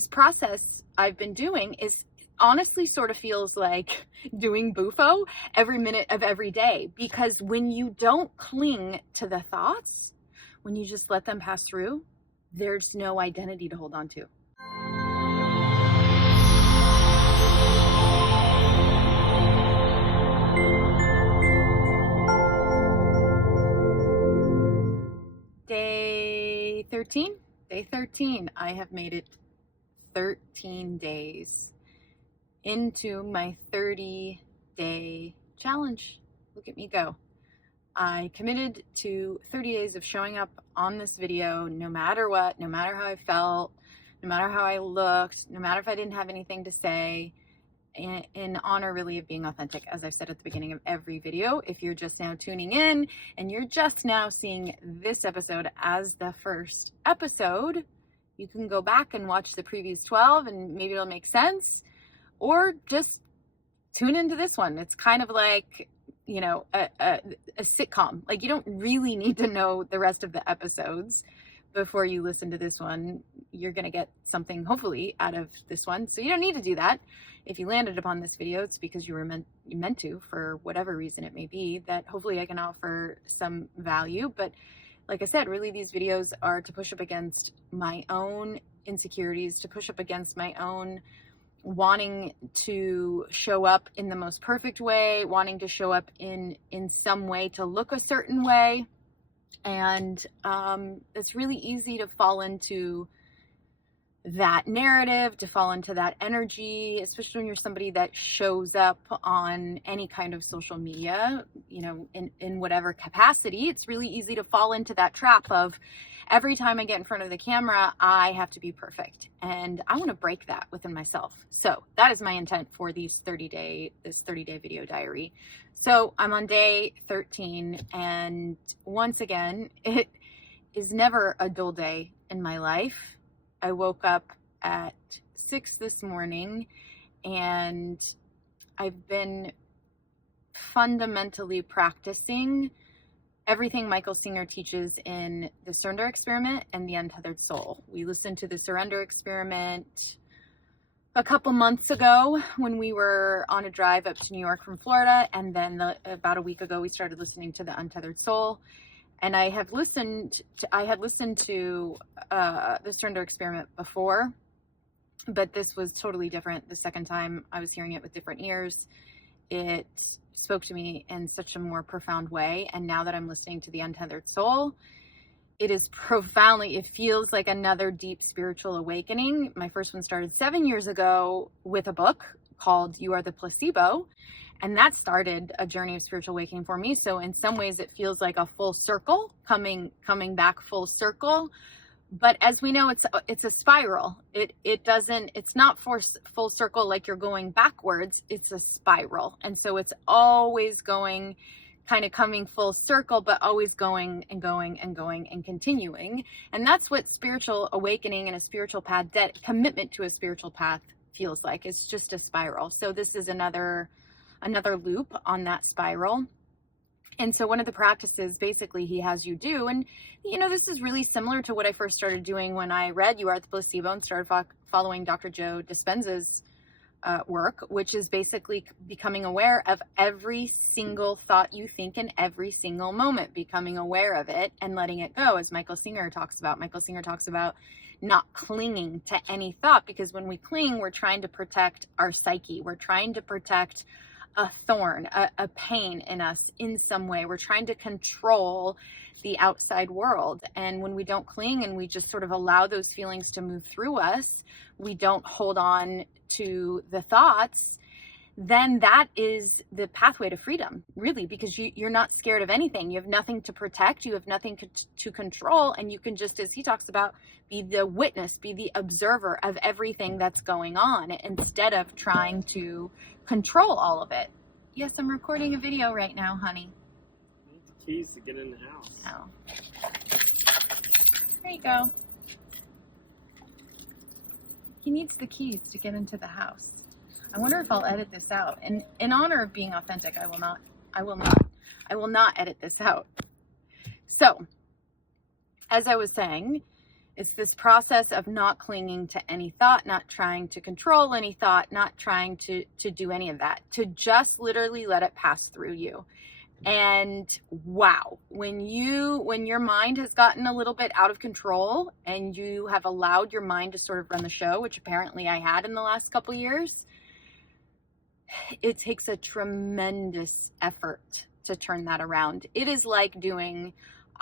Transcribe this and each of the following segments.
this process I've been doing is honestly sort of feels like doing Bufo every minute of every day, because when you don't cling to the thoughts, when you just let them pass through, there's no identity to hold on to. Day 13. Day 13. I have made it 13 days into my 30-day challenge. Look at me go. I committed to 30 days of showing up on this video no matter what, no matter how I felt, no matter how I looked, no matter if I didn't have anything to say, in honor really of being authentic, as I've said at the beginning of every video. If you're just now tuning in and you're just now seeing this episode as the first episode, you can go back and watch the previous 12 and maybe it'll make sense, or just tune into this one. It's kind of like, you know, a sitcom. Like, you don't really need to know the rest of the episodes before you listen to this one. You're going to get something hopefully out of this one. So you don't need to do that. If you landed upon this video, it's because you were meant to, for whatever reason it may be, that hopefully I can offer some value. But like I said, really these videos are to push up against my own insecurities, to push up against my own wanting to show up in the most perfect way, wanting to show up in some way to look a certain way. And it's really easy to fall into that narrative, to fall into that energy, especially when you're somebody that shows up on any kind of social media, you know, in whatever capacity. It's really easy to fall into that trap of every time I get in front of the camera, I have to be perfect. And I want to break that within myself. So that is my intent for this 30-day video diary. So I'm on day 13, and once again, it is never a dull day in my life. I woke up at 6 this morning, and I've been fundamentally practicing everything Michael Singer teaches in the Surrender Experiment and the Untethered Soul. We listened to the Surrender Experiment a couple months ago when we were on a drive up to New York from Florida, and then about a week ago we started listening to the Untethered Soul. And I had listened to the Surrender Experiment before, but this was totally different. The second time I was hearing it with different ears. It spoke to me in such a more profound way. And now that I'm listening to the Untethered Soul, it feels like another deep spiritual awakening. My first one started 7 years ago with a book called You Are the Placebo. And that started a journey of spiritual awakening for me. So in some ways it feels like a full circle, coming back full circle. But as we know, it's a spiral. It's not full circle like you're going backwards. It's a spiral. And so it's always going, kind of coming full circle, but always going and going and going and continuing. And that's what spiritual awakening and a spiritual path, that commitment to a spiritual path feels like. It's just a spiral. So this is another loop on that spiral. And so one of the practices basically he has you do, and you know, this is really similar to what I first started doing when I read You Are the Placebo and started following Dr. Joe Dispenza's work, which is basically becoming aware of every single thought you think in every single moment, becoming aware of it and letting it go, as Michael Singer talks about. Michael Singer talks about not clinging to any thought, because when we cling, we're trying to protect our psyche. We're trying to protect a thorn, a pain in us in some way. We're trying to control the outside world. And when we don't cling and we just sort of allow those feelings to move through us, we don't hold on to the thoughts, then that is the pathway to freedom, really, because you're not scared of anything. You have nothing to protect. You have nothing to control. And you can just, as he talks about, be the witness, be the observer of everything that's going on, instead of trying to control all of it. Yes, I'm recording a video right now, honey. I need the keys to get in the house. Oh. There you go. He needs the keys to get into the house. I wonder if I'll edit this out. And in honor of being authentic, I will not edit this out. So, as I was saying, It's this process of not clinging to any thought, not trying to control any thought, not trying to do any of that, to just literally let it pass through you. And wow, when your mind has gotten a little bit out of control and you have allowed your mind to sort of run the show, which apparently I had in the last couple years, it takes a tremendous effort to turn that around. It is like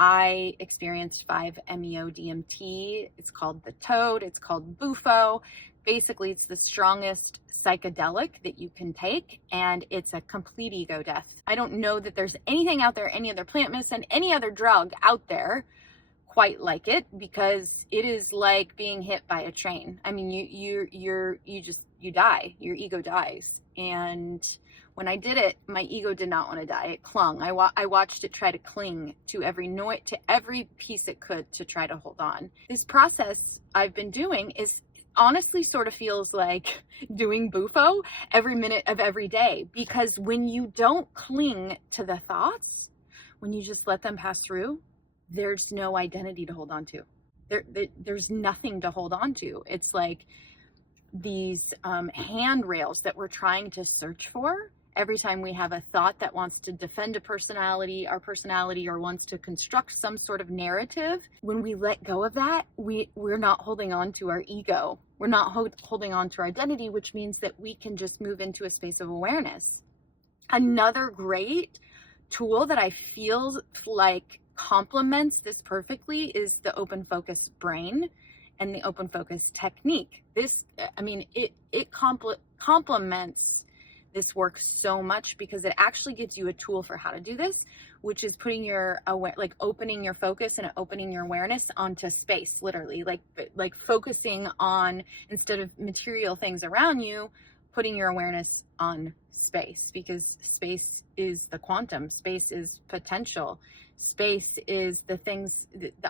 I experienced 5-MeO-DMT. It's called the Toad. It's called Bufo. Basically, it's the strongest psychedelic that you can take, and it's a complete ego death. I don't know that there's anything out there, any other plant medicine, any other drug out there quite like it, because it is like being hit by a train. I mean, you die. Your ego dies. And when I did it, my ego did not want to die. It clung. I watched it try to cling to every piece it could to try to hold on. This process I've been doing is honestly sort of feels like doing Bufo every minute of every day, because when you don't cling to the thoughts, when you just let them pass through, there's no identity to hold on to. There's nothing to hold on to. It's like these handrails that we're trying to search for every time we have a thought that wants to defend our personality, or wants to construct some sort of narrative. When we let go of that, we're not holding on to our ego. We're not holding on to our identity, which means that we can just move into a space of awareness. Another great tool that I feel like complements this perfectly is the open focus brain and the open focus technique. It complements this work so much, because it actually gives you a tool for how to do this, which is opening your focus and opening your awareness onto space, literally, like focusing on, instead of material things around you, putting your awareness on space, because space is the quantum, space is potential, space is the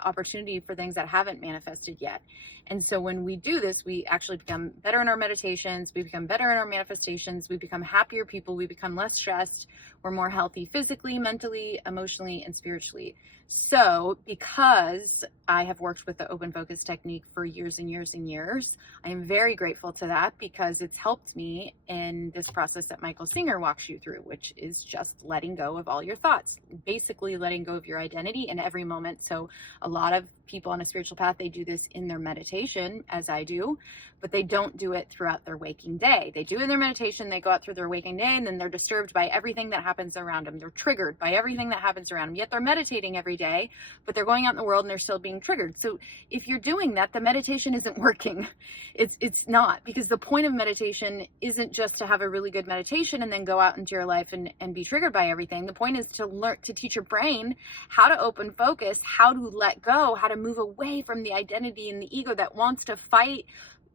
opportunity for things that haven't manifested yet. And so when we do this, we actually become better in our meditations, we become better in our manifestations, we become happier people, we become less stressed, we're more healthy physically, mentally, emotionally, and spiritually. So because I have worked with the open focus technique for years and years and years, I am very grateful to that, because it's helped me in this process that Michael Singer walks you through, which is just letting go of all your thoughts, basically letting go of your identity in every moment. So a lot of people on a spiritual path, they do this in their meditation, as I do, but they don't do it throughout their waking day. They do it in their meditation, they go out through their waking day, and then they're disturbed by everything that happens around them. They're triggered by everything that happens around them, yet they're meditating every day, but they're going out in the world and they're still being triggered. So if you're doing that, the meditation isn't working. It's not, because the point of meditation isn't just to have a really good meditation and then go out into your life and be triggered by everything. The point is to learn to teach your brain how to open focus, how to let go, how to move away from the identity and the ego that wants to fight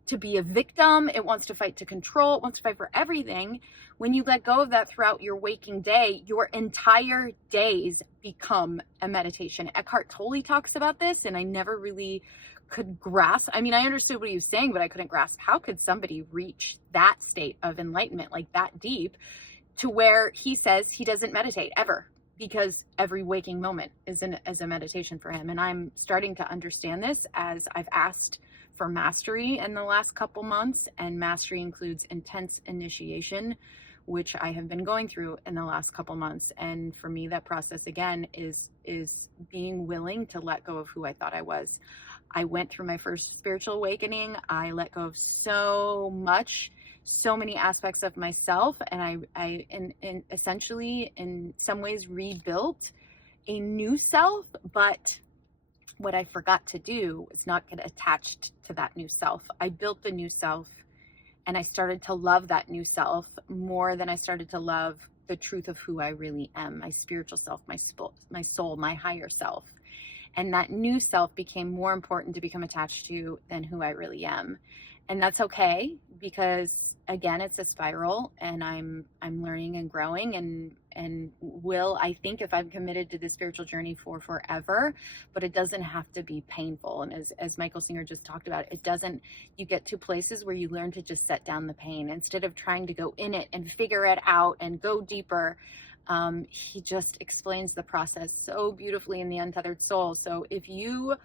to be a victim. It wants to fight to control. It wants to fight for everything. When you let go of that throughout your waking day, your entire days become a meditation. Eckhart Tolle talks about this, and I never really could grasp. I mean, I understood what he was saying, but I couldn't grasp how could somebody reach that state of enlightenment, like that deep, to where he says he doesn't meditate ever, because every waking moment is a meditation for him. And I'm starting to understand this as I've asked for mastery in the last couple months, and mastery includes intense initiation, which I have been going through in the last couple months. And for me, that process again is being willing to let go of who I thought I was. I went through my first spiritual awakening. I let go of so many aspects of myself, and I essentially in some ways rebuilt a new self. But what I forgot to do was not get attached to that new self. I built the new self, and I started to love that new self more than I started to love the truth of who I really am, my spiritual self, my soul, my higher self. And that new self became more important to become attached to than who I really am. And that's okay, because again, it's a spiral, and I'm learning and growing, and will, I think, if I'm committed to this spiritual journey for forever. But it doesn't have to be painful. And as Michael Singer just talked about, you get to places where you learn to just set down the pain instead of trying to go in it and figure it out and go deeper. He just explains the process so beautifully in The Untethered Soul. So if you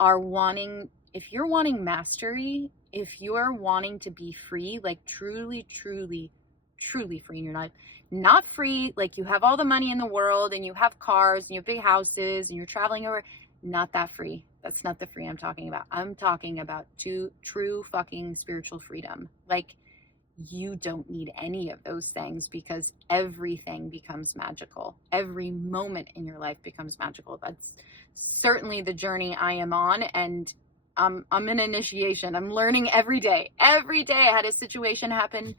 are wanting, if you're wanting mastery, if you're wanting to be free, like truly, truly, truly free in your life, not free like you have all the money in the world and you have cars and you have big houses and you're traveling over, not that free. That's not the free I'm talking about. I'm talking about true fucking spiritual freedom. Like, you don't need any of those things because everything becomes magical. Every moment in your life becomes magical. That's certainly the journey I am on, and I'm in initiation. I'm learning every day. Every day I had a situation happen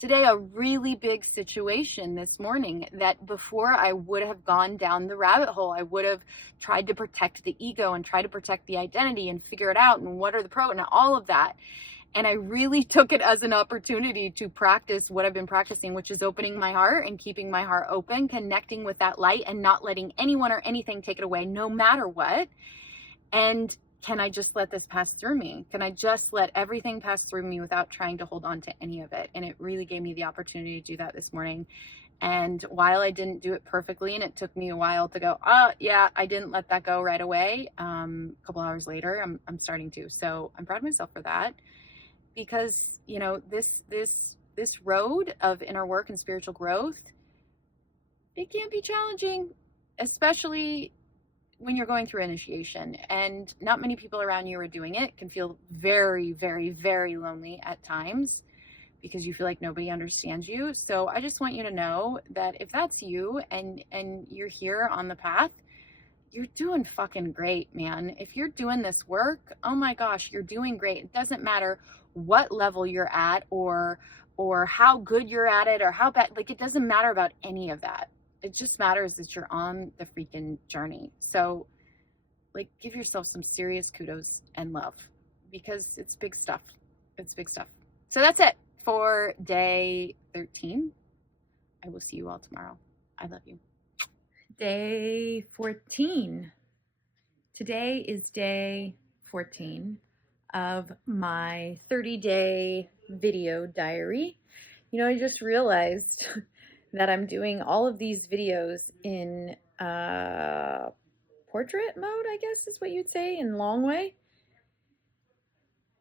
today, a really big situation this morning that before I would have gone down the rabbit hole. I would have tried to protect the ego and try to protect the identity and figure it out and what are the pros and all of that. And I really took it as an opportunity to practice what I've been practicing, which is opening my heart and keeping my heart open, connecting with that light and not letting anyone or anything take it away, no matter what. And can I just let this pass through me? Can I just let everything pass through me without trying to hold on to any of it? And it really gave me the opportunity to do that this morning. And while I didn't do it perfectly, and it took me a while to go, yeah, I didn't let that go right away. A couple hours later, I'm starting to. So I'm proud of myself for that. Because, you know, this road of inner work and spiritual growth, it can be challenging, especially when you're going through initiation, and not many people around you are doing it. It can feel very, very, very lonely at times because you feel like nobody understands you. So I just want you to know that if that's you and you're here on the path, you're doing fucking great, man. If you're doing this work, oh my gosh, you're doing great. It doesn't matter what level you're at or how good you're at it or how bad, like it doesn't matter about any of that. It just matters that you're on the freaking journey. So like give yourself some serious kudos and love because it's big stuff. It's big stuff. So that's it for day 13. I will see you all tomorrow. I love you. Day 14. Today is day 14 of my 30-day video diary. You know, I just realized that I'm doing all of these videos in portrait mode, I guess is what you'd say, in long way.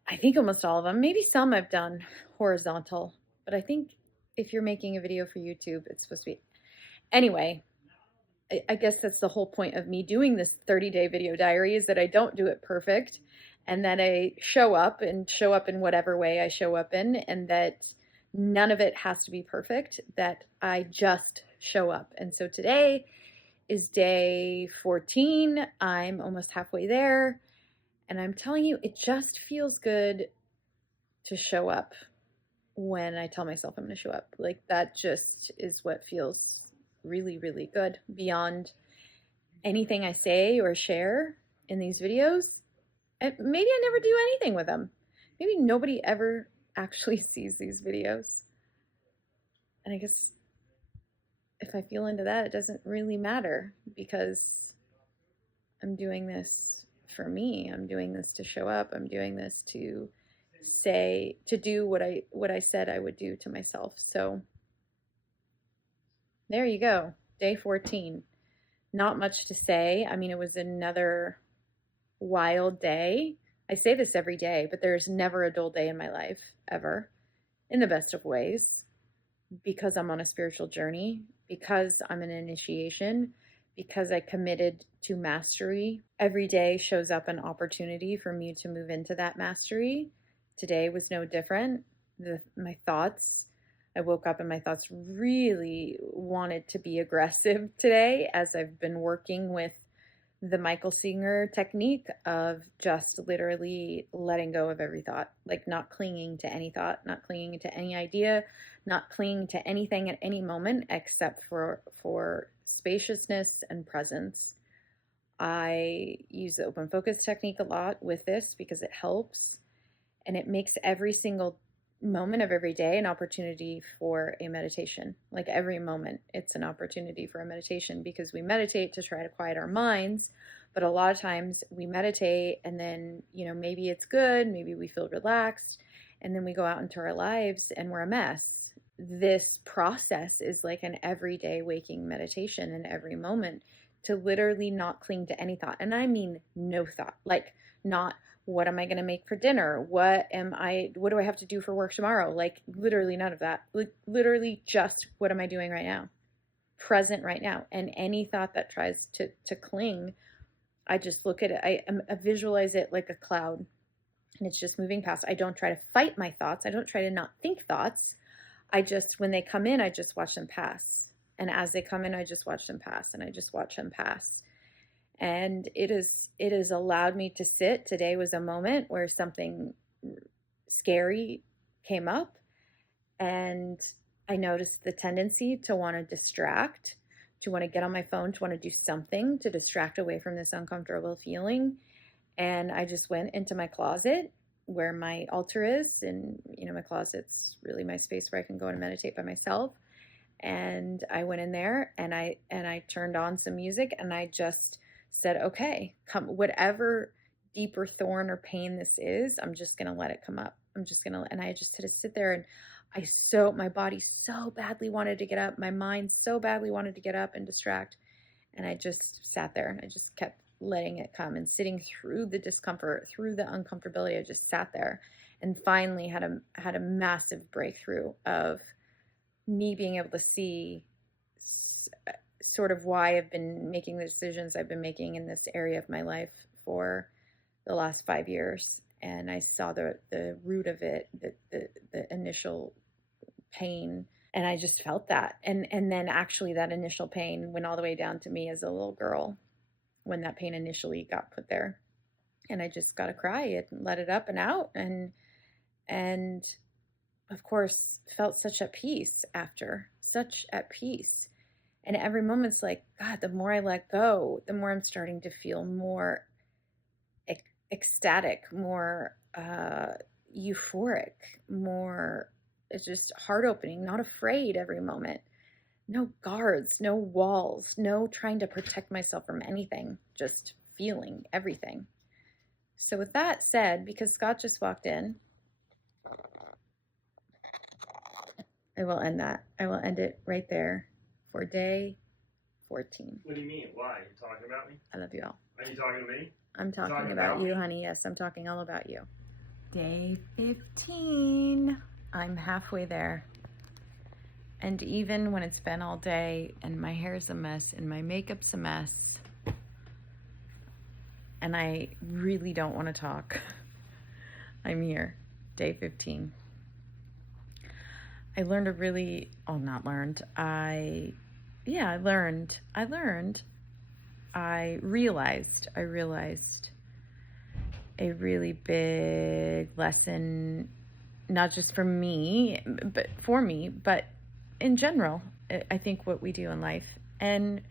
I think almost all of them. Maybe some I've done horizontal, but I think if you're making a video for YouTube, it's supposed to be. Anyway, I guess that's the whole point of me doing this 30-day video diary, is that I don't do it perfect, and that I show up in whatever way I show up in, and that none of it has to be perfect, that I just show up. And so today is day 14. I'm almost halfway there, and I'm telling you, it just feels good to show up when I tell myself I'm going to show up. Like, that just is what feels really, really good beyond anything I say or share in these videos. And maybe I never do anything with them. Maybe nobody ever actually sees these videos. And I guess if I feel into that, it doesn't really matter, because I'm doing this for me. I'm doing this to show up. I'm doing this to do what I said I would do to myself. So there you go. Day 14. Not much to say. I mean, it was another wild day. I say this every day, but there's never a dull day in my life, ever, in the best of ways, because I'm on a spiritual journey, because I'm in initiation, because I committed to mastery. Every day shows up an opportunity for me to move into that mastery. Today was no different. My thoughts, I woke up and my thoughts really wanted to be aggressive today, as I've been working with the Michael Singer technique of just literally letting go of every thought, like not clinging to any thought, not clinging to any idea, not clinging to anything at any moment except for spaciousness and presence. I use the open focus technique a lot with this because it helps, and it makes every single moment of every day an opportunity for a meditation. Like every moment, it's an opportunity for a meditation, because we meditate to try to quiet our minds, but a lot of times we meditate and then, you know, maybe it's good, maybe we feel relaxed, and then we go out into our lives and we're a mess. This process is like an everyday waking meditation in every moment, to literally not cling to any thought. And I mean no thought, like not what am I going to make for dinner? What do I have to do for work tomorrow? Like literally none of that. Literally just what am I doing right now? Present right now. And any thought that tries to cling, I just look at it. I visualize it like a cloud, and it's just moving past. I don't try to fight my thoughts. I don't try to not think thoughts. I just, when they come in, I just watch them pass. And as they come in, I just watch them pass, and I just watch them pass. And it has allowed me to sit. Today was a moment where something scary came up, and I noticed the tendency to want to distract, to want to get on my phone, to want to do something to distract away from this uncomfortable feeling. And I just went into my closet where my altar is. And, my closet's really my space where I can go and meditate by myself. And I went in there and I turned on some music, and I just said, okay, come, whatever deeper thorn or pain this is, I'm just going to let it come up. And I just had to sit there, and my body so badly wanted to get up. My mind so badly wanted to get up and distract. And I just sat there, and I just kept letting it come and sitting through the discomfort, through the uncomfortability. I just sat there and finally had a massive breakthrough of me being able to see sort of why I've been making the decisions I've been making in this area of my life for the last 5 years. And I saw the root of it, the initial pain, and I just felt that. And then actually that initial pain went all the way down to me as a little girl when that pain initially got put there. And I just got to cry it and let it up and out. And of course, felt such at peace after, such at peace. And every moment's like, God, the more I let go, the more I'm starting to feel more ecstatic, more euphoric, more, it's just heart opening, not afraid every moment. No guards, no walls, no trying to protect myself from anything, just feeling everything. So with that said, because Scott just walked in, I will end that. I will end it right there for day 14. What do you mean? Why? You talking about me? I love you all. Are you talking to me? I'm talking about you, honey. Yes, I'm talking all about you. Day 15. I'm halfway there. And even when it's been all day and my hair's a mess and my makeup's a mess and I really don't want to talk, I'm here. Day 15. I learned I realized a really big lesson, not just for me, but in general, I think what we do in life. And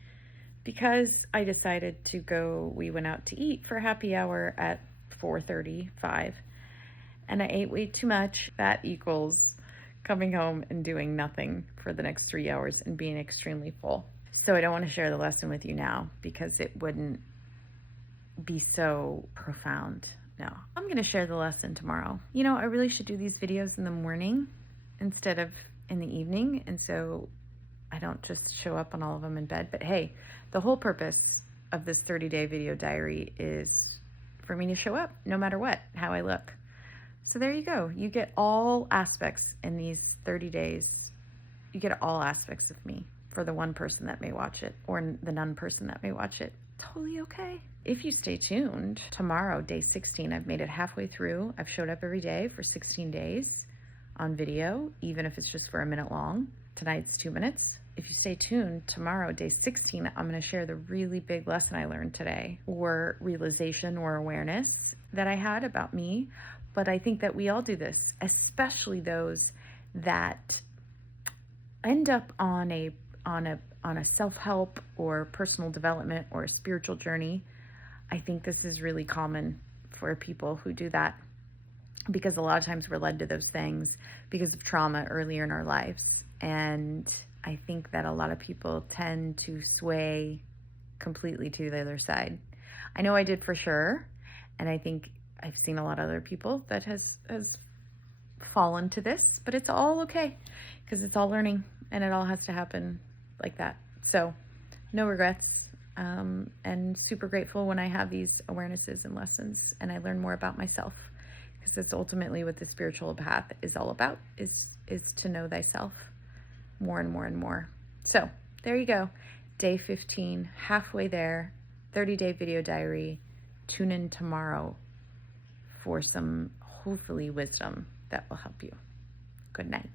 because I decided we went out to eat for happy hour at 4:35, and I ate way too much. That equals coming home and doing nothing for the next 3 hours and being extremely full. So I don't want to share the lesson with you now because it wouldn't be so profound. No, I'm going to share the lesson tomorrow. I really should do these videos in the morning instead of in the evening. And so I don't just show up on all of them in bed. But hey, the whole purpose of this 30-day video diary is for me to show up no matter what, how I look. So there you go. You get all aspects in these 30 days. You get all aspects of me for the one person that may watch it or the none person that may watch it. Totally okay. If you stay tuned, tomorrow, day 16, I've made it halfway through. I've showed up every day for 16 days on video, even if it's just for a minute long. Tonight's 2 minutes. If you stay tuned, tomorrow, day 16, I'm going to share the really big lesson I learned today, or realization or awareness that I had about me. But I think that we all do this, especially those that end up on a self-help or personal development or a spiritual journey. I think this is really common for people who do that because a lot of times we're led to those things because of trauma earlier in our lives. And I think that a lot of people tend to sway completely to the other side. I know I did for sure. And I think I've seen a lot of other people that has fallen to this, but it's all okay because it's all learning and it all has to happen like that. So no regrets. and super grateful when I have these awarenesses and lessons and I learn more about myself, because that's ultimately what the spiritual path is all about, is to know thyself more and more and more. So there you go. Day 15, halfway there, 30-day video diary. Tune in tomorrow for some, hopefully, wisdom that will help you. Good night.